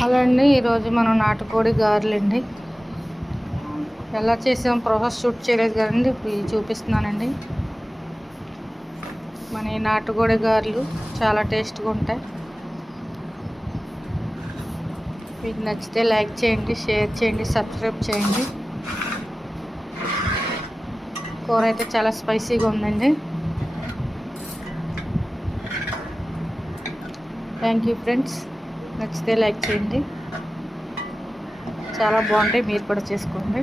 Hello అండి, ఈరోజు మనం నాటుకోడి గారెలండి ఎలా చేసాం ప్రాసెస్ షూట్ చేయలేదు కదండి, ఇప్పుడు చూపిస్తున్నానండి. మన ఈ నాటుకోడి గారెలు చాలా టేస్ట్గా ఉంటాయి. మీకు నచ్చితే లైక్ చేయండి, షేర్ చేయండి, సబ్స్క్రైబ్ చేయండి. కూర అయితే చాలా స్పైసీగా ఉందండి. Thank you friends. నచ్చితే లైక్ చేయండి. చాలా బాగుంటాయి, మీరు కూడా చేసుకోండి.